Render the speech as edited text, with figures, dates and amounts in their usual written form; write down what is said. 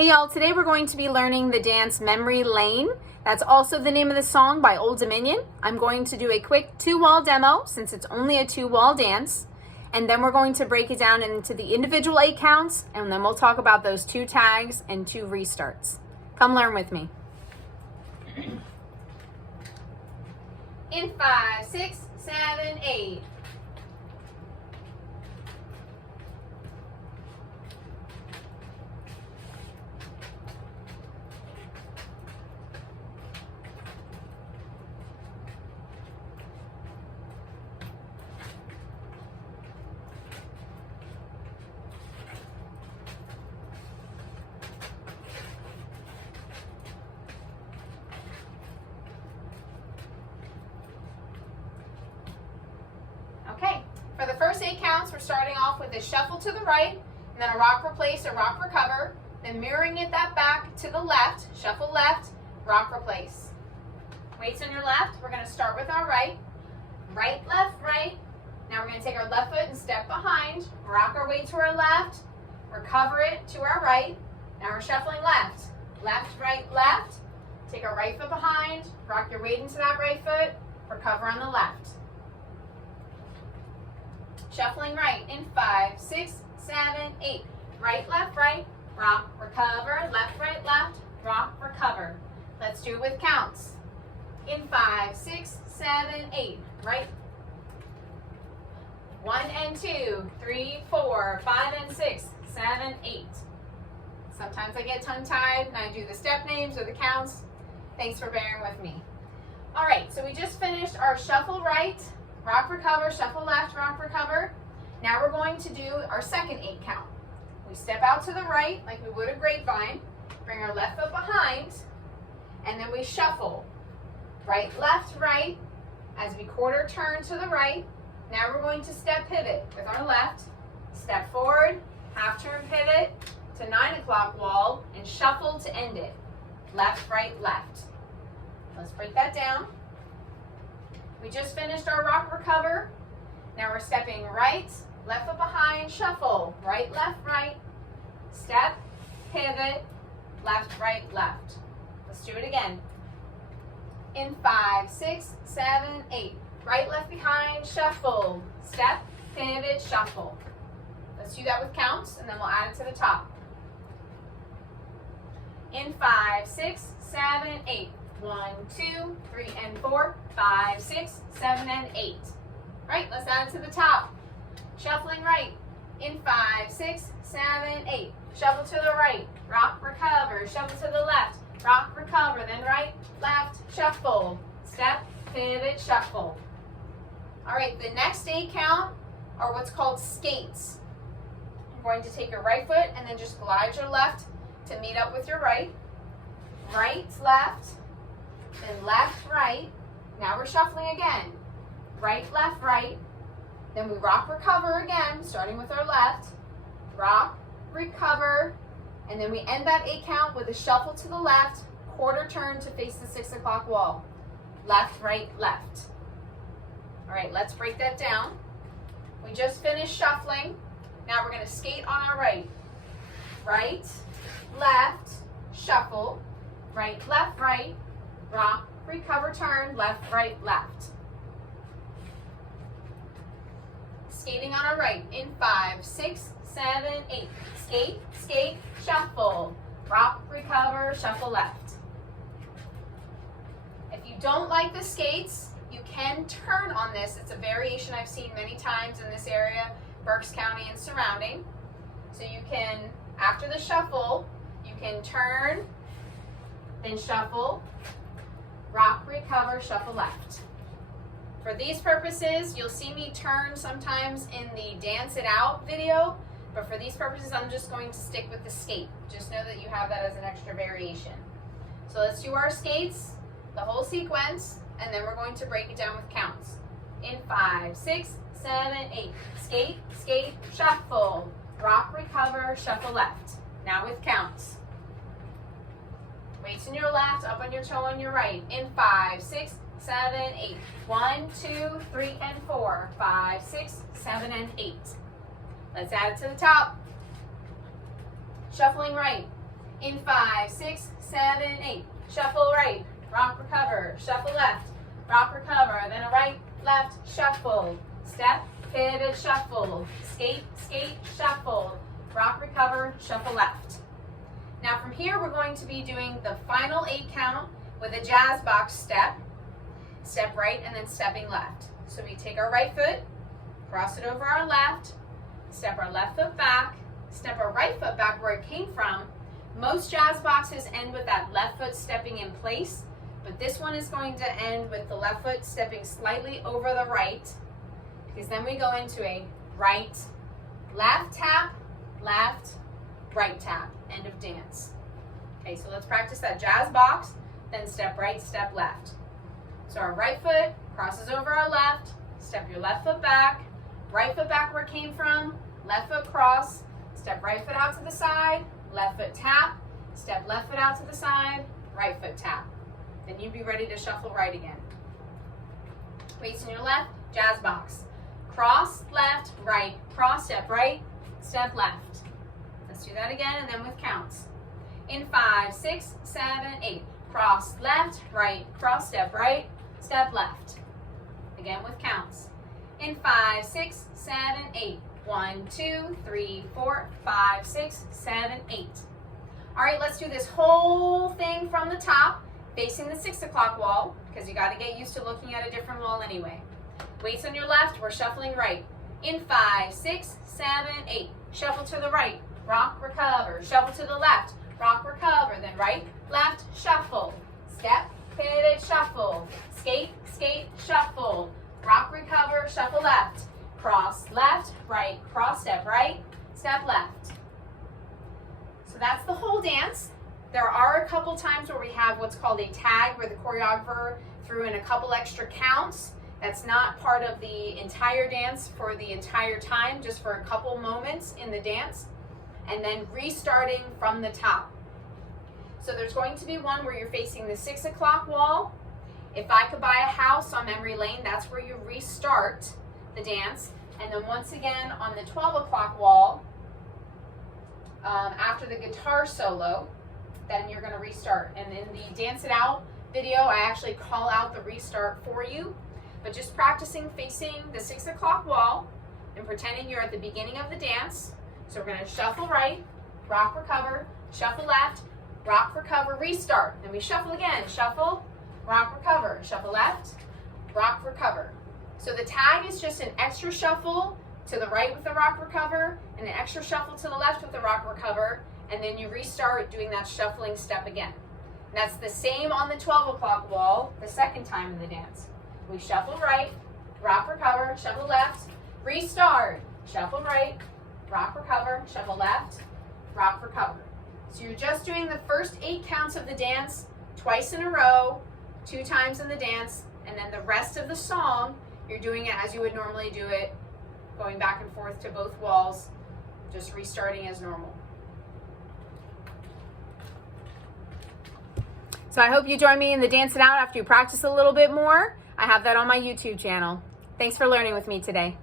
Hey y'all, today we're going to be learning the dance Memory Lane. That's also the name of the song by Old Dominion. I'm going to do a quick 2-wall demo since it's only a 2-wall dance. And then we're going to break it down into the individual 8 counts, and then we'll talk about those 2 tags and 2 restarts. Come learn with me. In 5, 6, 7, 8. Okay, for the first 8 counts, we're starting off with a shuffle to the right, and then a rock replace or rock recover, then mirroring it that back to the left, shuffle left, rock replace. Weights on your left, we're going to start with our right, right, left, right. Now we're going to take our left foot and step behind, rock our way to our left, recover it to our right. Now we're shuffling left, left, right, left. Take our right foot behind, rock your weight into that right foot, recover on the left. Shuffling right in 5, 6, 7, 8. Right, left, rock, recover, left, rock, recover. Let's do it with counts. In 5, 6, 7, 8. Right. 1 and 2, 3, 4, 5 and 6, 7, 8. Sometimes I get tongue-tied and I do the step names or the counts. Thanks for bearing with me. All right, so we just finished our shuffle right, rock, recover, shuffle left, rock, recover. Now we're going to do our second 8 count. We step out to the right like we would a grapevine, bring our left foot behind, and then we shuffle. Right, as we quarter turn to the right. Now we're going to step pivot with our left, step forward, half turn pivot to 9 o'clock wall, and shuffle to end it. Left. Let's break that down. We just finished our rock recover. Now we're stepping right, left foot behind, shuffle, right, step, pivot, left. Let's do it again. In 5, 6, 7, 8. Right, left behind, shuffle, step, pivot, shuffle. Let's do that with counts, and then we'll add it to the top. In 5, 6, 7, 8. 1, 2, 3, and 4, 5, 6, 7, and 8. Right, let's add it to the top. Shuffling right. In 5, 6, 7, 8. Shuffle to the right, rock, recover, shuffle to the left, rock, recover, then right, left, shuffle, step, pivot, shuffle. All right, the next 8 count are what's called skates. You're going to take your right foot and then just glide your left to meet up with your right. Right, left, then left, right. Now we're shuffling again. Right, then we rock, recover again, starting with our left. Rock, recover, and then we end that 8 count with a shuffle to the left, quarter turn to face the 6 o'clock wall. Left. All right, let's break that down. We just finished shuffling. Now we're going to skate on our right. Right, left, shuffle, right, rock, recover, turn, left. Skating on our right in 5, 6, 7, 8. Skate, shuffle, rock, recover, shuffle left. If you don't like the skates, you can turn on this. It's a variation I've seen many times in this area, Berks County and surrounding. So you can, after the shuffle, you can turn, then shuffle, rock, recover, shuffle left. For these purposes, you'll see me turn sometimes in the Dance It Out video, but for these purposes, I'm just going to stick with the skate. Just know that you have that as an extra variation. So let's do our skates, the whole sequence, and then we're going to break it down with counts. In 5, 6, 7, 8. Skate, shuffle, rock, recover, shuffle left. Now with counts. Weights in your left, up on your toe on your right. In 5, 6, 7, 8. 1, 2, 3, and 4. 5, 6, 7, and 8. Let's add it to the top. Shuffling right. In 5, 6, 7, 8. Shuffle right, rock, recover, shuffle left, rock, recover, then a right, left, shuffle, step, pivot, shuffle, skate, skate, shuffle, rock, recover, shuffle left. Now from here, we're going to be doing the final 8 count with a jazz box step, step right, and then stepping left. So we take our right foot, cross it over our left, step our left foot back, step our right foot back where it came from. Most jazz boxes end with that left foot stepping in place, but this one is going to end with the left foot stepping slightly over the right, because then we go into a right, left tap, left, right tap, end of dance. Okay, so let's practice that jazz box, then step right, step left. So our right foot crosses over our left, step your left foot back, right foot back where it came from, left foot cross, step right foot out to the side, left foot tap, step left foot out to the side, right foot tap. Then you'd be ready to shuffle right again. Weights in your left, jazz box. Cross, left, right, cross, step right, step left. Let's do that again and then with counts. In 5, 6, 7, 8. Cross, left, right, cross, step right, step left. Again with counts. In 5, 6, 7, 8. 1, 2, 3, 4, 5, 6, 7, 8. All right, let's do this whole thing from the top, facing the 6 o'clock wall, because you got to get used to looking at a different wall anyway. Weights on your left, we're shuffling right. In 5, 6, 7, 8. Shuffle to the right, rock, recover. Shuffle to the left, rock, recover. Then right, left, shuffle. Step, pivot, shuffle. Skate, skate, shuffle. Rock, recover, shuffle left. Cross, left, right, cross, step right, step left. So that's the whole dance. There are a couple times where we have what's called a tag, where the choreographer threw in a couple extra counts. That's not part of the entire dance for the entire time, just for a couple moments in the dance, and then restarting from the top. So there's going to be one where you're facing the 6 o'clock wall. If I could buy a house on memory lane, that's where you restart the dance. And then once again on the 12 o'clock wall, after the guitar solo, then you're going to restart. And in the Dance It Out video, I actually call out the restart for you. But just practicing facing the 6 o'clock wall and pretending you're at the beginning of the dance. So we're going to shuffle right, rock, recover, shuffle left, rock, recover, restart. Then we shuffle again, shuffle, rock, recover, shuffle left, rock, recover. So the tag is just an extra shuffle to the right with the rock, recover, and an extra shuffle to the left with the rock, recover, and then you restart doing that shuffling step again. And that's the same on the 12 o'clock wall the second time in the dance. We shuffle right, rock, recover, shuffle left, restart, shuffle right, rock, recover, shuffle left, rock, recover. So you're just doing the first 8 counts of the dance twice in a row, 2 times in the dance, and then the rest of the song, you're doing it as you would normally do it, going back and forth to both walls, just restarting as normal. So I hope you join me in the Dance It Out after you practice a little bit more. I have that on my YouTube channel. Thanks for learning with me today.